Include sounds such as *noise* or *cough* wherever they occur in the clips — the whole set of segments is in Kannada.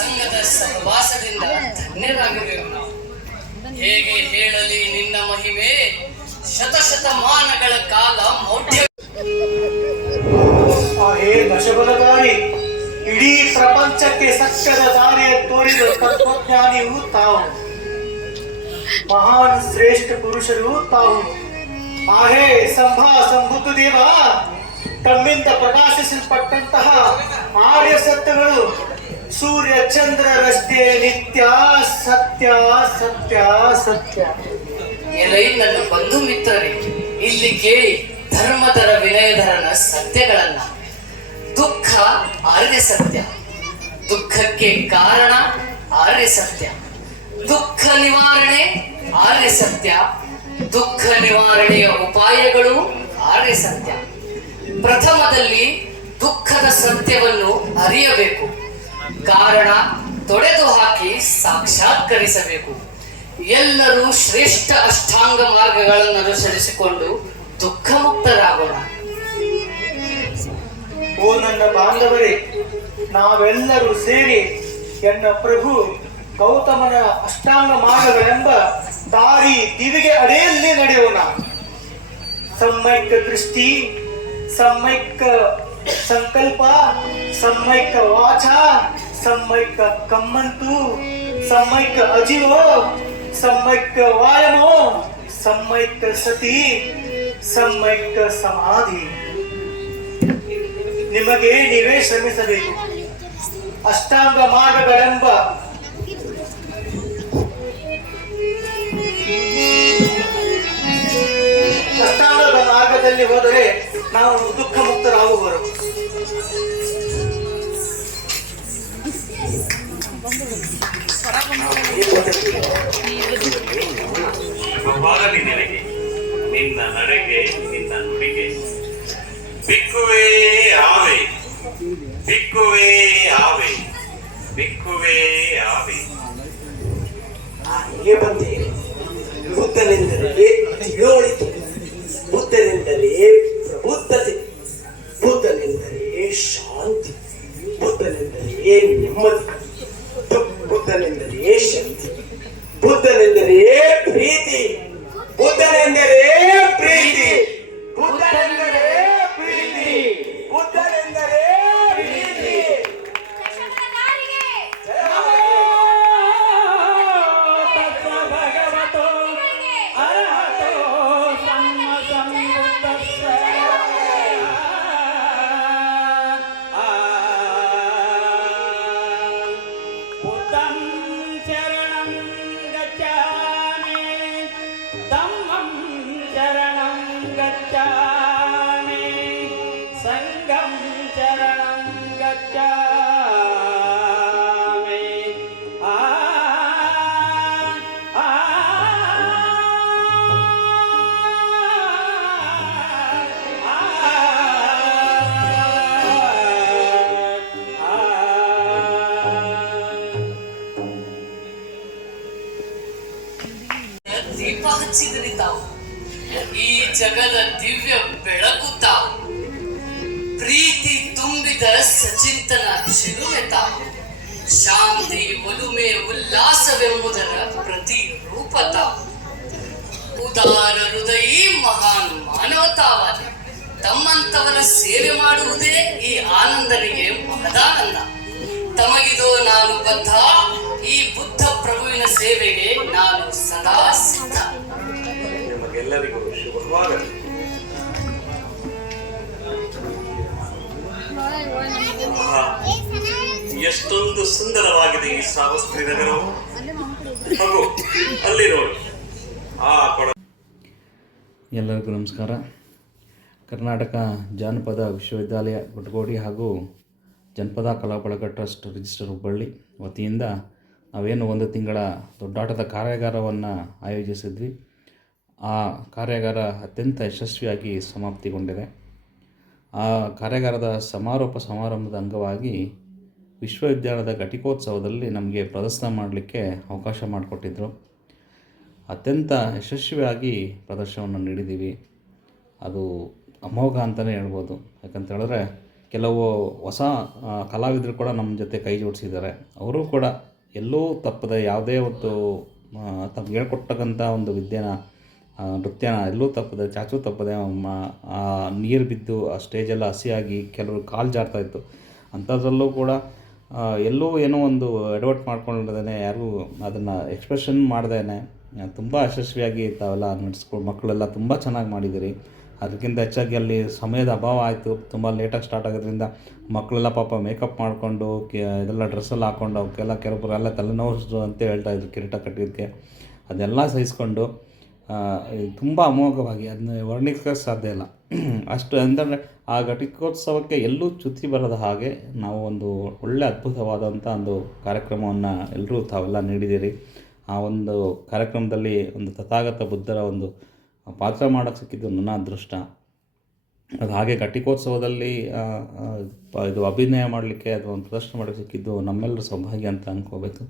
ಸಂಘದ ಸಹವಾಸದಿಂದ ಧನ್ಯರಾಗಬೇಕು ನಾವು. ಹೇಗೆ ಹೇಳಲಿ ನಿನ್ನ ಮಹಿಮೆ? ಶತಶತಮಾನಗಳ ಕಾಲ ಮೌಢ್ಯ ಹೇ ದಶಬಲಧಾರಿ ಇಡೀ ಪ್ರಪಂಚಕ್ಕೆ ಸತ್ಯದ ದಾರಿಯ ತೋರಿದ ತತ್ವಜ್ಞಾನಿಯು ತಾವು. ಮಹಾನ್ ಶ್ರೇಷ್ಠ ಪುರುಷರು ತಾವು. ಆಹೇ ಸಂಭಾ ಸಂಭುತ ದೇವ, ತಮ್ಮಿಂದ ಪ್ರಕಾಶಿಸಲ್ಪಟ್ಟಂತಹ ಆರ್ಯ ಸತ್ಯಗಳು ಸೂರ್ಯ ಚಂದ್ರರಷ್ಟೇ ನಿತ್ಯ ಸತ್ಯ ಸತ್ಯ ಸತ್ಯ. ಎಲೈ ನನ್ನ ಬಂಧು ಮಿತ್ರರೇ, ಇಲ್ಲಿ ಕೇಳಿ, ಧರ್ಮದರ ವಿನಯಧರನ ಸತ್ಯಗಳನ್ನ. ದುಃಖ ಆರ್ಯ ಸತ್ಯ. ದುಃಖಕ್ಕೆ ಕಾರಣ ಆರ್ಯ ಸತ್ಯ. ದುಃಖ ನಿವಾರಣೆ ಆರ್ಯ ಸತ್ಯ. ದುಃಖ ನಿವಾರಣೆಯ ಉಪಾಯಗಳು ಆರ್ಯ ಸತ್ಯ. ಪ್ರಥಮದಲ್ಲಿ ದುಃಖದ ಸತ್ಯವನ್ನು ಅರಿಯಬೇಕು. ಕಾರಣ ತೊಡೆದು ಹಾಕಿ ಸಾಕ್ಷಾತ್ಕರಿಸಬೇಕು. ಎಲ್ಲರೂ ಶ್ರೇಷ್ಠ ಅಷ್ಟಾಂಗ ಮಾರ್ಗಗಳನ್ನು ಅನುಸರಿಸಿಕೊಂಡು ದುಃಖ ಮುಕ್ತರಾಗೋಣ ಓ ನನ್ನ ಬಾಂಧವರೇ, ನಾವೆಲ್ಲರೂ ಸೇರಿ ಎನ್ನ ಪ್ರಭು ಗೌತಮನ ಅಷ್ಟಾಂಗ ಮಾರ್ಗಗಳೆಂಬ ದಾರಿ ದಿವಿಗೆ ಅಡೆಯಲ್ಲಿ ನಡೆಯೋಣ. ಸಮ್ಮೈಕ ದೃಷ್ಟಿ ಸಮ್ಮೈಕ ಸಂಕಲ್ಪ ಸಮ್ಮೈಕ ವಾಚ ಸಮ್ಮೈಕ್ಯ ಕಮ್ಮಂತು, ಸಮ್ಮೈಕ ಅಜಿವೋ ಸಮ್ಮೈಕ ವಾಯಮೋ ಸಮ್ಮೈಕ ಸತಿ, ಸಮ್ಮೈಕ ಸಮಾಧಿ. ನಿಮಗೆ ನೀವೇ ಶ್ರಮಿಸಬೇಕು. ಅಷ್ಟಾಂಗ ಮಾರ್ಗಗಳೆಂಬ ಅಷ್ಟಾಂಗದ ಮಾರ್ಗದಲ್ಲಿ ಹೋದರೆ ನಾವು ದುಃಖ ಮುಕ್ತರಾಗುವರು ನಿನಗೆ ನಿನ್ನ ನಡೆಗೆ ನಿನ್ನ ನುಡಿಗೆ ಬಿಕ್ಕುವೇ ಆವೆ ಬಿಕ್ಕುವೇ ಆವೆ ಬಿಕ್ಕುವೇ ಆವೆ ಹಾಗೆ ಬಂದೆ ಬುದ್ಧನೆಂದರೆ ತಿಳುವಳಿಕೆ ಬುದ್ಧನೆಂದರೆ ಬು- ಬುದ್ಧನೆಂದರೆ ಶಕ್ತಿ ಬುದ್ಧನೆಂದರೆ ಪ್ರೀತಿ. ಬುದ್ಧನೆಂದರೆ ಜಗದ ದಿವ್ಯ ಬೆಳಕು ತಾವು ಪ್ರೀತಿ ತುಂಬಿದ ಸಚಿಂತನ ಚಿಲುಮೆ ತಾವು ಶಾಂತಿ ಒಲುಮೆ ಉಲ್ಲಾಸವೆಂಬುದರ ಪ್ರತಿ ರೂಪ ತಾವು ಉದಾರ ಹೃದಯಿ ಮಹಾನ್ ಮಾನವತಾವಾದ. ತಮ್ಮಂತವರ ಸೇವೆ ಮಾಡುವುದೇ ಈ ಆನಂದನಿಗೆ ಮಹದಾನಂದ. ತಮಗಿದು ನಾನು ಬದ್ಧ, ಈ ಬುದ್ಧ ಪ್ರಭುವಿನ ಸೇವೆಗೆ ನಾನು ಸದಾ ಸಿದ್ಧ. ನಿಮಗೆಲ್ಲರಿಗೂ ಎಷ್ಟೊಂದು ಸುಂದರವಾಗಿದೆ ಈ ಸಾವಸ್ತ್ರಿ ನಗರವು. ಹಾಗೂ ಅಲ್ಲಿರೋ ಆ ಎಲ್ಲರಿಗೂ ನಮಸ್ಕಾರ. ಕರ್ನಾಟಕ ಜಾನಪದ ವಿಶ್ವವಿದ್ಯಾಲಯ ಗುಡ್ಗೋಡಿ ಹಾಗೂ ಜನಪದ ಕಲಾ ಬಳಗ ಟ್ರಸ್ಟ್ ರಿಜಿಸ್ಟರ್ ಹುಬ್ಬಳ್ಳಿ ವತಿಯಿಂದ ನಾವೇನು ಒಂದು ತಿಂಗಳ ದೊಡ್ಡಾಟದ ಕಾರ್ಯಾಗಾರವನ್ನು ಆಯೋಜಿಸಿದ್ವಿ. ಆ ಕಾರ್ಯಾಗಾರ ಅತ್ಯಂತ ಯಶಸ್ವಿಯಾಗಿ ಸಮಾಪ್ತಿಗೊಂಡಿದೆ. ಆ ಕಾರ್ಯಾಗಾರದ ಸಮಾರೋಪ ಸಮಾರಂಭದ ಅಂಗವಾಗಿ ವಿಶ್ವವಿದ್ಯಾಲಯದ ಘಟಿಕೋತ್ಸವದಲ್ಲಿ ನಮಗೆ ಪ್ರದರ್ಶನ ಮಾಡಲಿಕ್ಕೆ ಅವಕಾಶ ಮಾಡಿಕೊಟ್ಟಿದ್ದರು ಅತ್ಯಂತ ಯಶಸ್ವಿಯಾಗಿ ಪ್ರದರ್ಶನವನ್ನು ನೀಡಿದ್ದೀವಿ ಅದು ಅಮೋಘ ಅಂತಲೇ ಹೇಳ್ಬೋದು. ಯಾಕಂತ ಹೇಳಿದ್ರೆ ಕೆಲವು ಹೊಸ ಕಲಾವಿದರು ಕೂಡ ನಮ್ಮ ಜೊತೆ ಕೈ ಜೋಡಿಸಿದ್ದಾರೆ. ಅವರು ಕೂಡ ಎಲ್ಲೂ ತಪ್ಪದೆ ಯಾವುದೇ ಒಂದು ತಮ್ಗೆ ಹೇಳ್ಕೊಟ್ಟಕ್ಕಂಥ ಒಂದು ವಿದ್ಯೆನ ನೃತ್ಯನ ಎಲ್ಲೂ ತಪ್ಪದೆ, ಚಾಚು ತಪ್ಪದೆ ನೀರು ಬಿದ್ದು ಆ ಸ್ಟೇಜೆಲ್ಲ ಹಸಿಯಾಗಿ ಕೆಲವರು ಕಾಲು ಜಾರ್ತಾ ಇತ್ತು. ಅಂಥದ್ರಲ್ಲೂ ಕೂಡ ಎಲ್ಲೂ ಏನೋ ಒಂದು ಎಡವಟ್ ಮಾಡ್ಕೊಂಡಿಲ್ಲದೇ ಯಾರೂ ಅದನ್ನು ಎಕ್ಸ್ಪ್ರೆಷನ್ ಮಾಡ್ದೇ ತುಂಬ ಯಶಸ್ವಿಯಾಗಿ ತಾವೆಲ್ಲ ನಡೆಸ್ಕೊಂಡು ಮಕ್ಕಳೆಲ್ಲ ತುಂಬ ಚೆನ್ನಾಗಿ ಮಾಡಿದ್ದೀರಿ. ಅದಕ್ಕಿಂತ ಹೆಚ್ಚಾಗಿ ಅಲ್ಲಿ ಸಮಯದ ಅಭಾವ ಆಯಿತು. ತುಂಬ ಲೇಟಾಗಿ ಸ್ಟಾರ್ಟ್ ಆಗೋದ್ರಿಂದ ಮಕ್ಕಳೆಲ್ಲ ಪಾಪ ಮೇಕಪ್ ಮಾಡಿಕೊಂಡು, ಕೆ, ಇದೆಲ್ಲ ಡ್ರೆಸ್ಸೆಲ್ಲ ಹಾಕ್ಕೊಂಡು ಅವಕ್ಕೆಲ್ಲ ಕೆಲವರೆಲ್ಲ ತಲೆನೋವು ಅಂತ ಹೇಳ್ತಾ ಇದ್ರು ಕಿರೀಟ ಕಟ್ಟಿದ್ದಕ್ಕೆ. ಅದೆಲ್ಲ ಸಹಿಸ್ಕೊಂಡು ತುಂಬ ಅಮೋಘವಾಗಿ ಅದನ್ನ ವರ್ಣಿಸೋಕ್ಕೆ ಸಾಧ್ಯ ಇಲ್ಲ. *clears throat* ಅಷ್ಟು ಅಂದರೆ ಆ ಘಟಿಕೋತ್ಸವಕ್ಕೆ ಎಲ್ಲೂ ಚ್ಯುತಿ ಬರದ ಹಾಗೆ ನಾವು ಒಂದು ಒಳ್ಳೆ ಅದ್ಭುತವಾದಂಥ ಒಂದು ಕಾರ್ಯಕ್ರಮವನ್ನು ಎಲ್ಲರೂ ತಾವೆಲ್ಲ ನೀಡಿದ್ದೀರಿ ಆ ಒಂದು ಕಾರ್ಯಕ್ರಮದಲ್ಲಿ ಒಂದು ತಥಾಗತ ಬುದ್ಧರ ಒಂದು ಪಾತ್ರ ಮಾಡೋಕ್ಕೆ ಸಿಕ್ಕಿದ್ದು ನನ್ನ ಅದೃಷ್ಟ. ಅದು ಹಾಗೆ ಘಟಿಕೋತ್ಸವದಲ್ಲಿ ಇದು ಅಭಿನಯ ಮಾಡಲಿಕ್ಕೆ ಅಥವಾ ಒಂದು ಪ್ರದರ್ಶನ ಮಾಡೋಕ್ಕೆ ಸಿಕ್ಕಿದ್ದು ನಮ್ಮೆಲ್ಲರ ಸೌಭಾಗ್ಯ ಅಂತ ಅನ್ಕೋಬೇಕು.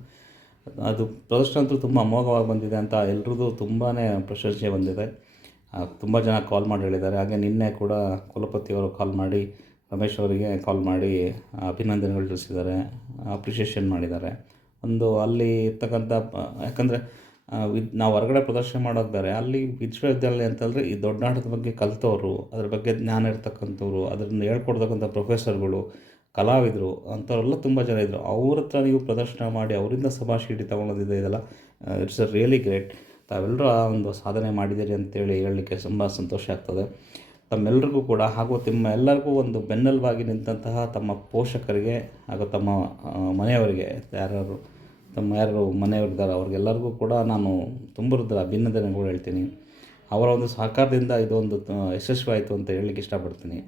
ಅದು ಪ್ರದರ್ಶನ ಅಂತೂ ತುಂಬ ಅಮೋಘವಾಗಿ ಬಂದಿದೆ ಅಂತ ಎಲ್ರದ್ದು ತುಂಬಾ ಪ್ರಶಂಸೆ ಬಂದಿದೆ. ತುಂಬ ಜನ ಕಾಲ್ ಮಾಡಿ ಹೇಳಿದ್ದಾರೆ. ಹಾಗೆ ನಿನ್ನೆ ಕೂಡ ಕುಲಪತಿಯವರು ಕಾಲ್ ಮಾಡಿ, ರಮೇಶ್ ಅವರಿಗೆ ಕಾಲ್ ಮಾಡಿ ಅಭಿನಂದನೆಗಳು ತಿಳಿಸಿದ್ದಾರೆ ಅಪ್ರಿಷಿಯೇಷನ್ ಮಾಡಿದ್ದಾರೆ. ಒಂದು ಅಲ್ಲಿ ಇರ್ತಕ್ಕಂಥ ಯಾಕಂದರೆ ವಿದ್, ನಾವು ಹೊರಗಡೆ ಪ್ರದರ್ಶನ ಮಾಡೋದು ಬೇರೆ ಅಲ್ಲಿ ವಿಶ್ವವಿದ್ಯಾಲಯ ಅಂತಂದರೆ ಈ ದೊಡ್ಡಾಟದ ಬಗ್ಗೆ ಕಲಿತವರು, ಅದ್ರ ಬಗ್ಗೆ ಜ್ಞಾನ ಇರ್ತಕ್ಕಂಥವ್ರು ಅದರಿಂದ ಹೇಳ್ಕೊಡ್ತಕ್ಕಂಥ ಪ್ರೊಫೆಸರ್ಗಳು ಕಲಾವಿದರು ಅಂಥವರೆಲ್ಲ ತುಂಬ ಜನ ಇದ್ದರು ಅವ್ರ ಹತ್ರ ನೀವು ಪ್ರದರ್ಶನ ಮಾಡಿ ಅವರಿಂದ ಸಭಾಶೀಟಿ ತೊಗೊಳೋದಿದೆ ಇದೆಲ್ಲ ಇಟ್ಸ್ ಅ ರಿಯಲಿ ಗ್ರೇಟ್. ತಾವೆಲ್ಲರೂ ಆ ಒಂದು ಸಾಧನೆ ಮಾಡಿದ್ದೀರಿ ಅಂತೇಳಿ ಹೇಳಲಿಕ್ಕೆ ತುಂಬ ಸಂತೋಷ ಆಗ್ತದೆ. ತಮ್ಮೆಲ್ಲರಿಗೂ ಕೂಡ, ಹಾಗೂ ತಮ್ಮ ಎಲ್ಲರಿಗೂ ಒಂದು ಬೆನ್ನೆಲುಬಾಗಿ ನಿಂತಹ ತಮ್ಮ ಪೋಷಕರಿಗೆ ಹಾಗೂ ತಮ್ಮ ಮನೆಯವರಿಗೆ, ಯಾರ್ಯಾರು, ತಮ್ಮ ಯಾರು ಮನೆಯವರಿದ್ದಾರೆ ಅವ್ರಿಗೆಲ್ಲರಿಗೂ ಕೂಡ ನಾನು ತುಂಬ ಹೃದಯ ಅಭಿನಂದನೆಗಳು ಹೇಳ್ತೀನಿ. ಅವರ ಒಂದು ಸಹಕಾರದಿಂದ ಇದೊಂದು ಯಶಸ್ವಿಯಾಯಿತು ಅಂತ ಹೇಳಲಿಕ್ಕೆ ಇಷ್ಟಪಡ್ತೀನಿ.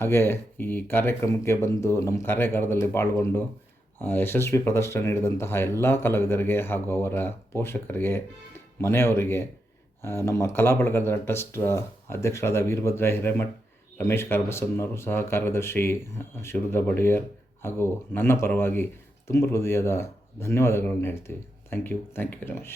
ಹಾಗೆ ಈ ಕಾರ್ಯಕ್ರಮಕ್ಕೆ ಬಂದು ನಮ್ಮ ಕಾರ್ಯಾಗಾರದಲ್ಲಿ ಪಾಲ್ಗೊಂಡು ಯಶಸ್ವಿ ಪ್ರದರ್ಶನ ನೀಡಿದಂತಹ ಎಲ್ಲ ಕಲಾವಿದರಿಗೆ ಹಾಗೂ ಅವರ ಪೋಷಕರಿಗೆ, ಮನೆಯವರಿಗೆ ನಮ್ಮ ಕಲಾ ಬಳಗದ ಟ್ರಸ್ಟ್ ಅಧ್ಯಕ್ಷರಾದ ವೀರಭದ್ರ ಹಿರೇಮಠ್, ರಮೇಶ್ ಕಾರ್ಬಸನ್ನವರು ಸಹ ಕಾರ್ಯದರ್ಶಿ ಶಿವರುದ್ರ ಬಡಿಯರ್ ಹಾಗೂ ನನ್ನ ಪರವಾಗಿ ತುಂಬ ಹೃದಯದ ಧನ್ಯವಾದಗಳನ್ನು ಹೇಳ್ತೀವಿ. Thank you thank you very much